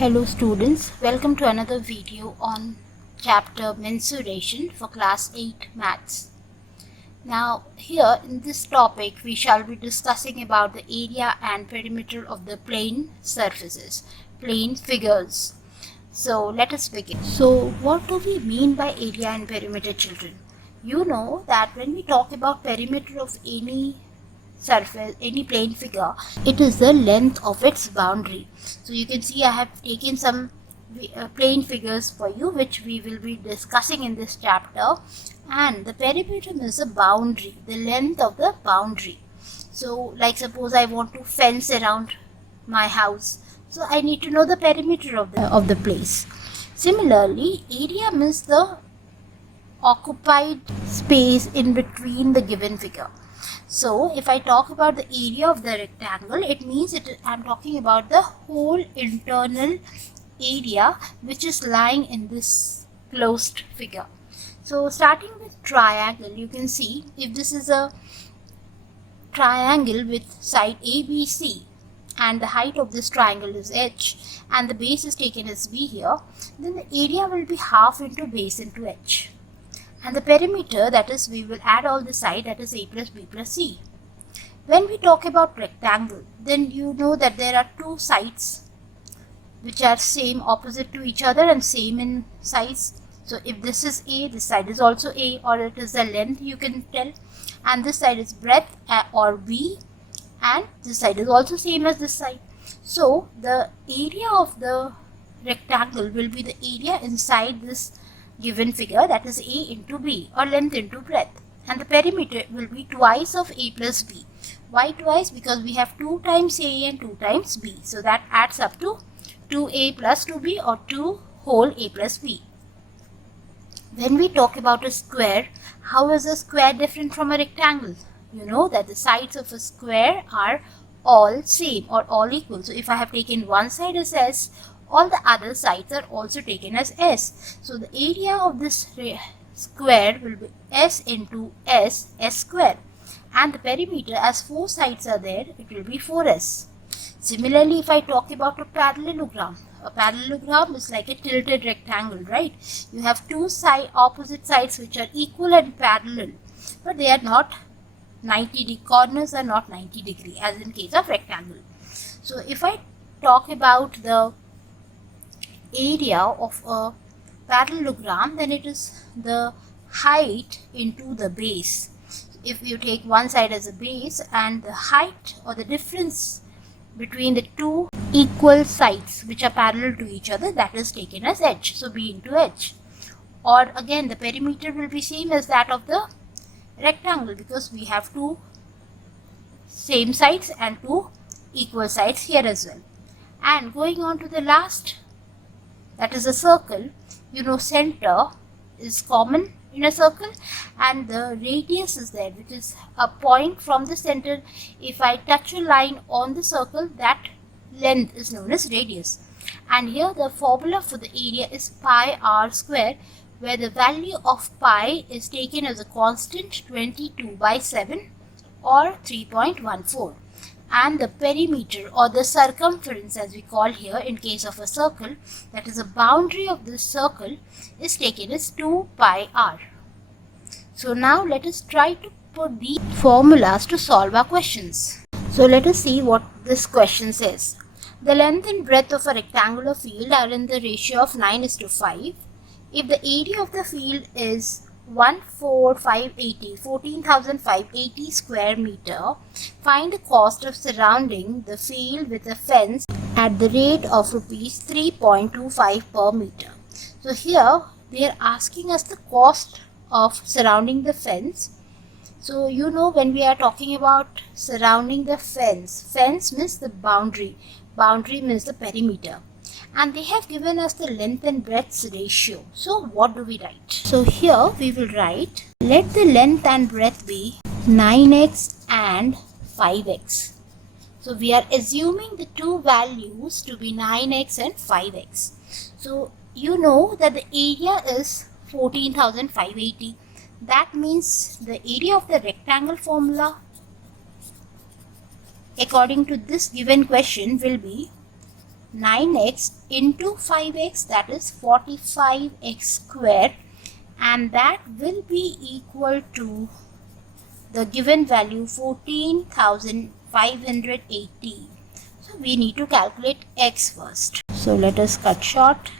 Hello students, welcome to another video on chapter Mensuration for class 8 maths. Now here in this topic we shall be discussing about the area and perimeter of the plane surfaces, plane figures. So let us begin. So what do we mean by area and perimeter, children? You know that when we talk about perimeter of any surface, any plane figure, it is the length of its boundary. So you can see I have taken some plane figures for you which we will be discussing in this chapter, and the perimeter is a boundary, the length of the boundary. So like suppose I want to fence around my house, so I need to know the perimeter of the place. Similarly, area means the occupied space in between the given figure. So if I talk about the area of the rectangle, it means I'm talking about the whole internal area which is lying in this closed figure. So starting with triangle, you can see if this is a triangle with side ABC and the height of this triangle is h and the base is taken as b here, then the area will be half into base into h. And the perimeter, that is, we will add all the side, that is a plus b plus c. When we talk about rectangle, then you know that there are two sides which are same opposite to each other and same in size. So if this is a, this side is also a, or it is the length, you can tell, and this side is breadth or b, and this side is also same as this side. So the area of the rectangle will be the area inside this given figure, that is a into b, or length into breadth, and the perimeter will be twice of a plus b. Why twice? Because we have 2 times a and 2 times b, so that adds up to 2a plus 2b, or 2 whole a plus b. When we talk about a square, how is a square different from a rectangle? You know that the sides of a square are all same or all equal. So if I have taken one side as s, all the other sides are also taken as s. So the area of this square will be s into s square, and the perimeter, as 4 sides are there, it will be 4s. Similarly, if I talk about a parallelogram is like a tilted rectangle, right? You have two opposite sides which are equal and parallel, but they are not 90 degree, corners are not 90 degree as in case of rectangle. So if I talk about the area of a parallelogram, then it is the height into the base. If you take one side as a base, and the height or the difference between the two equal sides which are parallel to each other, that is taken as h, so b into h. Or again, the perimeter will be same as that of the rectangle, because we have 2 same sides and 2 equal sides here as well. And going on to the last, that is a circle, you know center is common in a circle, and the radius is there, which is a point from the center. If I touch a line on the circle, that length is known as radius. And here the formula for the area is pi r square, where the value of pi is taken as a constant 22/7 or 3.14. And the perimeter, or the circumference as we call here in case of a circle, that is a boundary of this circle, is taken as 2 pi r. So now let us try to put the formulas to solve our questions. So let us see what this question says. The length and breadth of a rectangular field are in the ratio of 9:5. If the area of the field is 14,580 square meter, find the cost of surrounding the field with a fence at the rate of rupees 3.25 per meter. So here they are asking us the cost of surrounding the fence. So you know, when we are talking about surrounding the fence means the boundary means the perimeter, and they have given us the length and breadth ratio. So what do we write? So here we will write, let the length and breadth be 9x and 5x. So we are assuming the two values to be 9x and 5x. So you know that the area is 14,580. That means the area of the rectangle formula according to this given question will be 9x into 5x, that is 45x square, and that will be equal to the given value 14,580. So we need to calculate x first. So let us cut short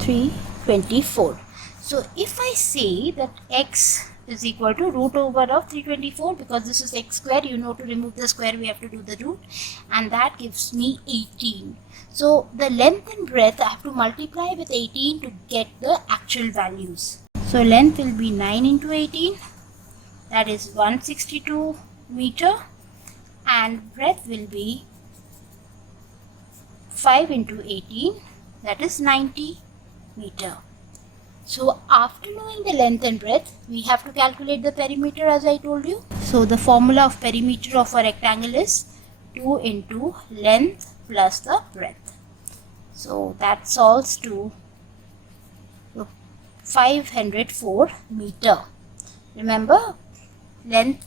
324. So if I say that x is equal to root over of 324, because this is x square, you know, to remove the square we have to do the root, and that gives me 18. So the length and breadth I have to multiply with 18 to get the actual values. So length will be 9 into 18, that is 162 meter, and breadth will be 5 into 18, that is 90 meter. So after knowing the length and breadth, we have to calculate the perimeter as I told you. So the formula of perimeter of a rectangle is 2 into length plus the breadth. So that solves to 504 meter. Remember, length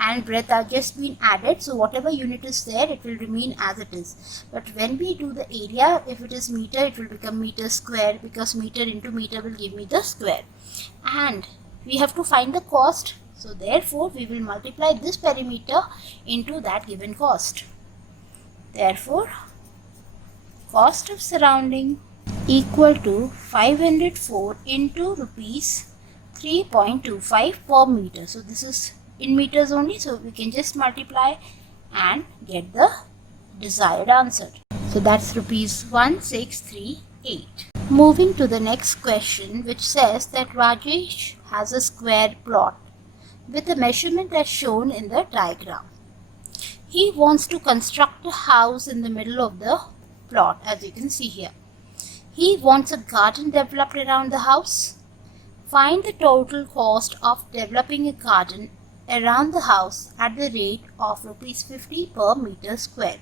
and breadth are just been added, so whatever unit is there, it will remain as it is. But when we do the area, if it is meter, it will become meter square, because meter into meter will give me the square. And we have to find the cost, so therefore we will multiply this perimeter into that given cost. Therefore cost of surrounding equal to 504 into rupees 3.25 per meter. So this is in meters only, so we can just multiply and get the desired answer. So that's rupees 1638. Moving to the next question, which says that Rajesh has a square plot with the measurement as shown in the diagram. He wants to construct a house in the middle of the plot, as you can see here. He wants a garden developed around the house. Find the total cost of developing a garden around the house at the rate of rupees 50 per meter square.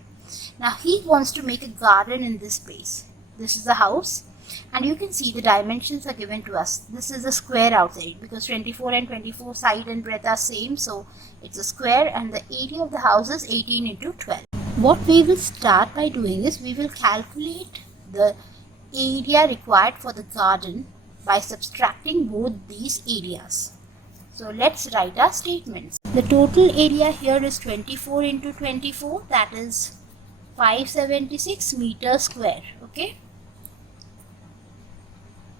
Now he wants to make a garden in this space. This is the house, and you can see the dimensions are given to us. This is a square outside, because 24 and 24 side and breadth are same, so it's a square, and the area of the house is 18 into 12. What we will start by doing is we will calculate the area required for the garden by subtracting both these areas. So let's write our statements. The total area here is 24 into 24, that is 576 meters square. Okay.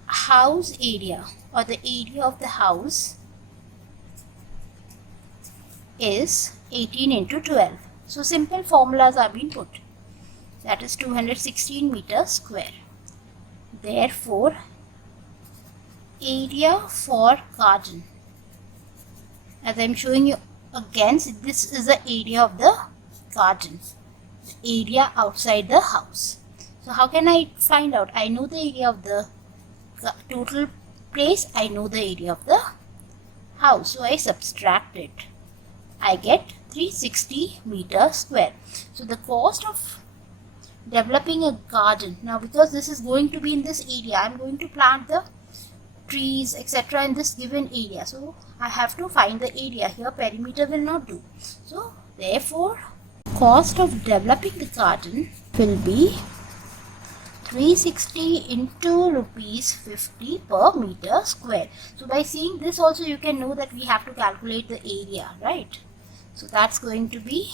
House area, or the area of the house, is 18 into 12. So simple formulas are being put. That is 216 meters square. Therefore, area for garden, as I am showing you again, this is the area of the garden, the area outside the house. So how can I find out? I know the area of the total place, I know the area of the house, so I subtract it. I get 360 meters square. So the cost of developing a garden, now because this is going to be in this area, I am going to plant the trees etc. in this given area, so I have to find the area. Here perimeter will not do, so therefore cost of developing the garden will be 360 into rupees 50 per meter square. So by seeing this also you can know that we have to calculate the area, right? So that's going to be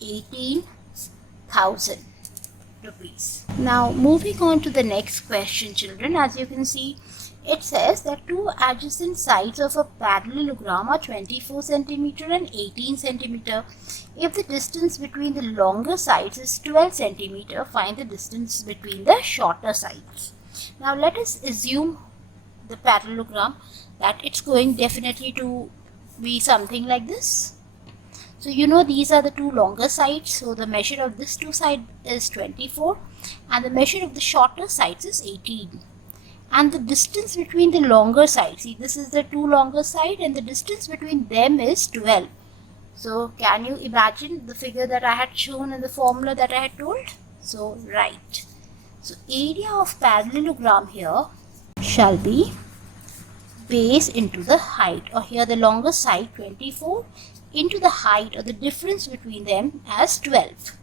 18,000 rupees. Now moving on to the next question, children, as you can see, it says that two adjacent sides of a parallelogram are 24 cm and 18 cm. If the distance between the longer sides is 12 cm, find the distance between the shorter sides. Now let us assume the parallelogram that it's going definitely to be something like this. So you know these are the two longer sides, so the measure of this two side is 24 and the measure of the shorter sides is 18. And the distance between the longer sides, see this is the two longer side and the distance between them is 12. So can you imagine the figure that I had shown in the formula that I had told? So right. So area of parallelogram here shall be base into the height, or here the longer side 24 into the height, or the difference between them as 12.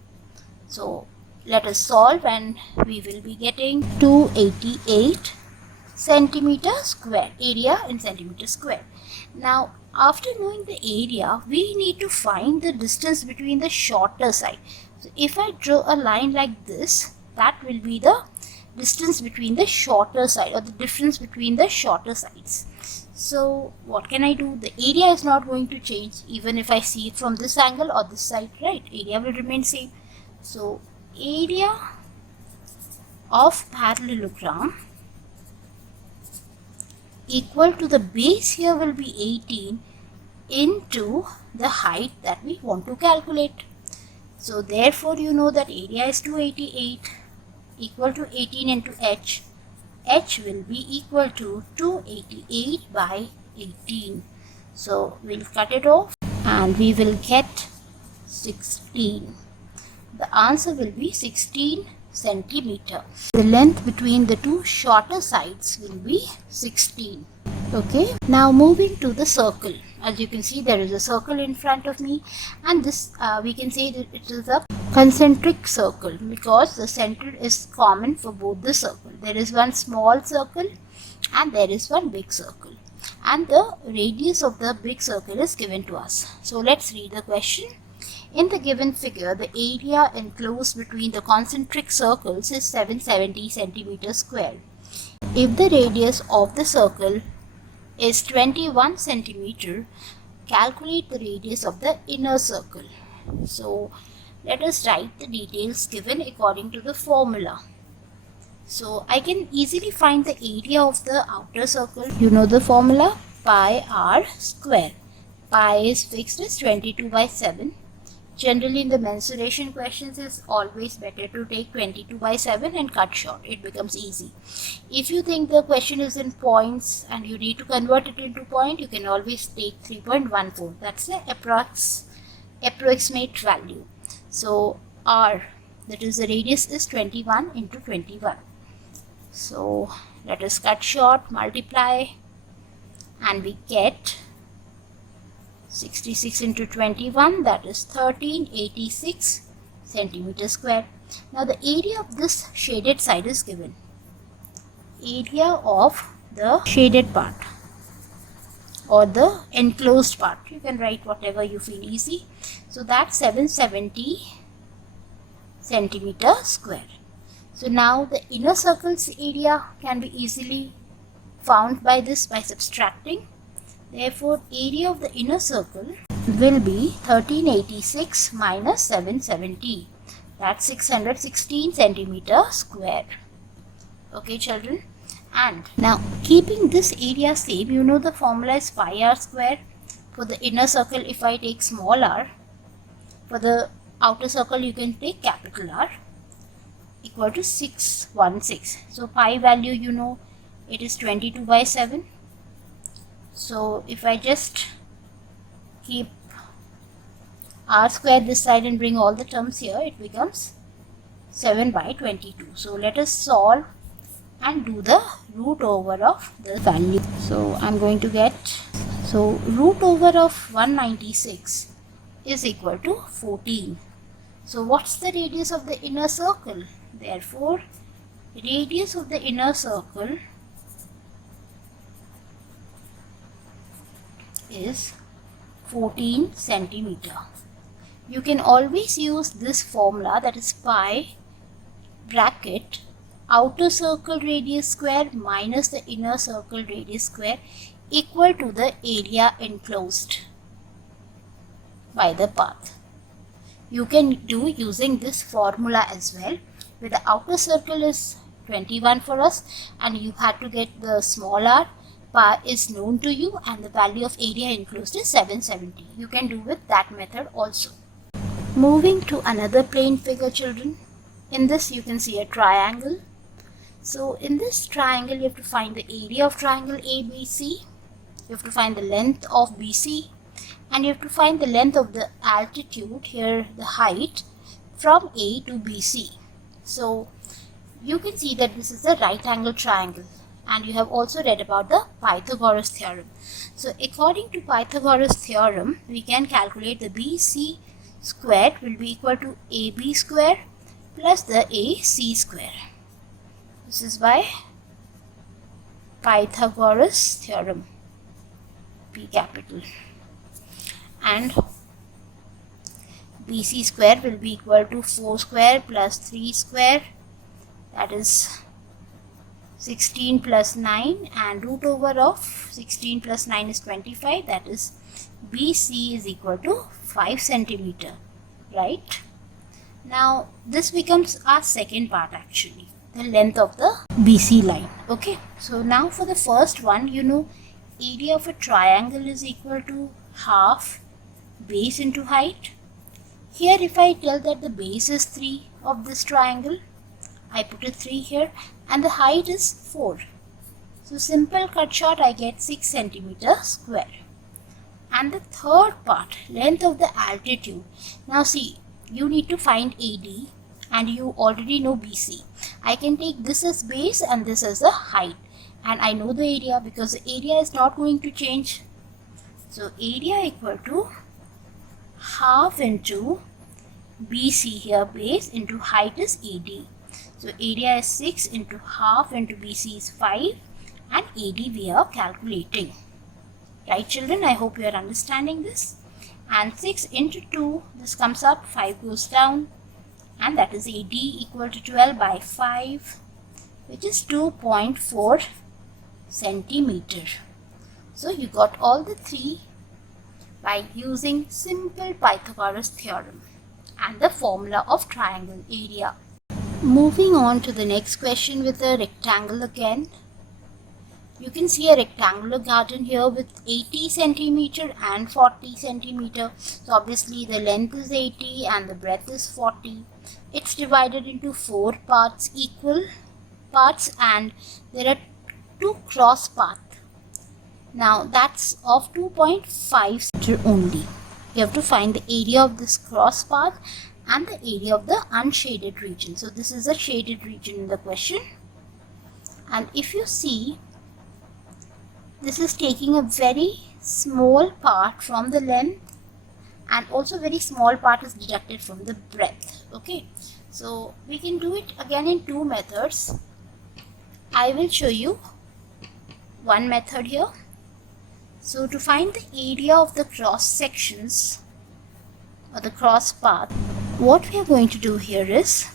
So let us solve, and we will be getting 288 centimeter square, area in centimeter square. Now after knowing the area, we need to find the distance between the shorter side. So if I draw a line like this, that will be the distance between the shorter side, or the difference between the shorter sides. So what can I do? The area is not going to change even if I see it from this angle or this side, right? Area will remain same. So area of parallelogram equal to the base here will be 18 into the height that we want to calculate. So therefore you know that area is 288 equal to 18 into h. H will be equal to 288 by 18. So we'll cut it off and we will get 16. The answer will be 16 centimeter. The length between the two shorter sides will be 16. Okay, now moving to the circle. As you can see, there is a circle in front of me, and this we can say that it is a concentric circle because the center is common for both the circle. There is one small circle and there is one big circle, and the radius of the big circle is given to us. So let's read the question. In the given figure, the area enclosed between the concentric circles is 770 centimeters square. If the radius of the circle is 21 centimeter, calculate the radius of the inner circle. So let us write the details given according to the formula. So I can easily find the area of the outer circle. You know the formula, pi r square. Pi is fixed as 22 by 7. Generally in the mensuration questions, it's always better to take 22 by 7 and cut short. It becomes easy. If you think the question is in points and you need to convert it into point, you can always take 3.14. That's the approximate value. So r, that is the radius, is 21 into 21. So let us cut short, multiply, and we get 66 into 21, that is 1386 centimeters square. Now the area of this shaded side is given. Area of the shaded part or the enclosed part. You can write whatever you feel easy. So that's 770 centimeter square. So now the inner circle's area can be easily found by this, by subtracting. Therefore, area of the inner circle will be 1386 minus 770. That's 616 centimeter square. Okay, children. And now, keeping this area same, you know the formula is pi r square. For the inner circle, if I take small r, for the outer circle, you can take capital R, equal to 616. So pi value, you know, it is 22 by 7. So if I just keep r square this side and bring all the terms here, it becomes 7 by 22. So let us solve and do the root over of the value. So I'm going to get, so root over of 196 is equal to 14. So what's the radius of the inner circle? Therefore, radius of the inner circle is 14 centimeter. You can always use this formula, that is pi bracket outer circle radius square minus the inner circle radius square equal to the area enclosed by the path. You can do using this formula as well, where the outer circle is 21 for us and you had to get the small r. Pi is known to you and the value of area enclosed is 770. You can do with that method also. Moving to another plane figure, children. In this you can see a triangle. So in this triangle you have to find the area of triangle ABC. You have to find the length of BC and you have to find the length of the altitude, here the height, from A to BC. So you can see that this is a right angle triangle. And you have also read about the Pythagoras Theorem. So according to Pythagoras Theorem, we can calculate the BC squared will be equal to AB square plus the AC square. This is by Pythagoras Theorem, P capital. And BC square will be equal to 4 square plus 3 square, that is 16 plus 9, and root over of 16 plus 9 is 25, that is BC is equal to 5 centimeter, right? Now this becomes our second part actually, the length of the BC line. Okay, so now for the first one, you know, area of a triangle is equal to half base into height. Here if I tell that the base is 3 of this triangle, I put a 3 here, and the height is 4. So simple cut short, I get 6 centimeter square. And the third part, length of the altitude. Now see, you need to find AD and you already know BC. I can take this as base and this as the height. And I know the area because the area is not going to change. So area equal to half into BC here, base, into height is AD. So area is 6 into half into BC is 5, and AD we are calculating. Right children, I hope you are understanding this. And 6 into 2, this comes up, 5 goes down, and that is AD equal to 12 by 5, which is 2.4 centimeter. So you got all the three by using simple Pythagoras theorem and the formula of triangle area. Moving on to the next question with a rectangle again. You can see a rectangular garden here with 80 centimeter and 40 centimeter. So obviously the length is 80 and the breadth is 40. It's divided into 4 parts, equal parts, and there are 2 cross paths. Now that's of 2.5 centimeter only. You have to find the area of this cross path and the area of the unshaded region. So this is a shaded region in the question. And if you see, this is taking a very small part from the length, and also very small part is deducted from the breadth. Okay, so we can do it again in 2 methods. I will show you one method here. So to find the area of the cross sections or the cross path, what we are going to do here is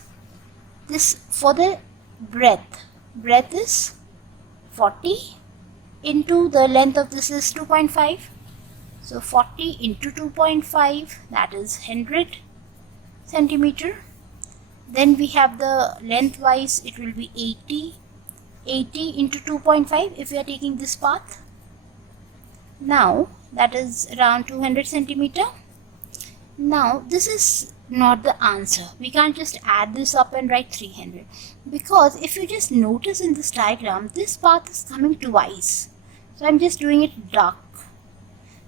this. For the breadth is 40 into the length of this is 2.5. So 40 into 2.5, that is 100 centimeter. Then we have the lengthwise, it will be 80 into 2.5 if we are taking this path. Now that is around 200 centimeter. Now this is not the answer. We can't just add this up and write 300, because if you just notice in this diagram, this path is coming twice. So I'm just doing it dark,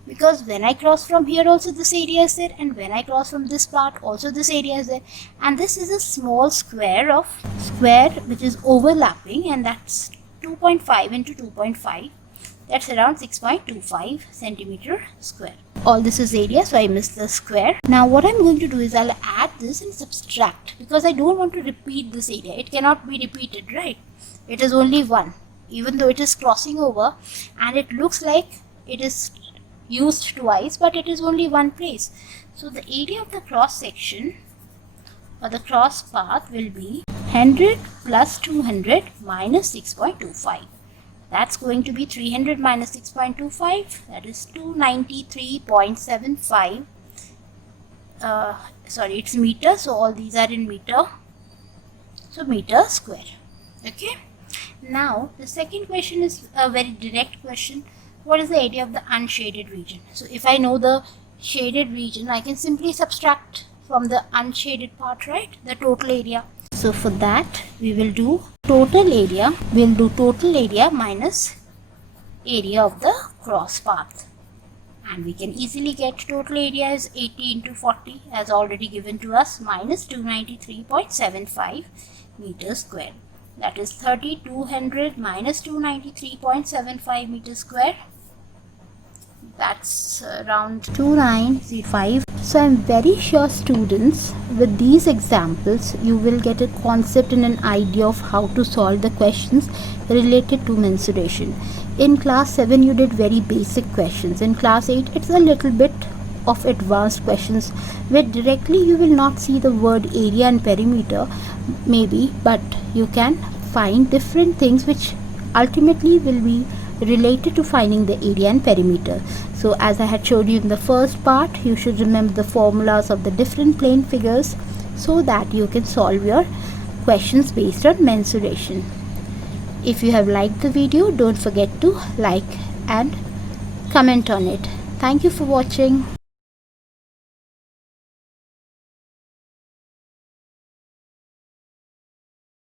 because when I cross from here also this area is there, and when I cross from this part also this area is there, and this is a small square which is overlapping, and that's 2.5 into 2.5, that's around 6.25 centimeter square. All this is area, so I missed the square. Now what I'm going to do is I'll add this and subtract, because I don't want to repeat this area. It cannot be repeated, right? It is only one, even though it is crossing over and it looks like it is used twice, but it is only one place. So the area of the cross section or the cross path will be 100 plus 200 minus 6.25. That's going to be 300 minus 6.25, that is 293.75. Sorry, it's meter, so all these are in meter. So meter square. Okay. Now the second question is a very direct question. What is the area of the unshaded region? So if I know the shaded region, I can simply subtract from the unshaded part, right? The total area. So for that we will do total area. We'll do total area minus area of the cross path. And we can easily get total area is 80 into 40 as already given to us, minus 293.75 meters square. That is 3200 minus 293.75 meters square. That's around 2905. So I'm very sure students, with these examples you will get a concept and an idea of how to solve the questions related to mensuration. In class 7 you did very basic questions. In class 8 it's a little bit of advanced questions where directly you will not see the word area and perimeter maybe, but you can find different things which ultimately will be related to finding the area and perimeter. So as I had showed you in the first part, you should remember the formulas of the different plane figures so that you can solve your questions based on mensuration. If you have liked the video, don't forget to like and comment on it. Thank you for watching.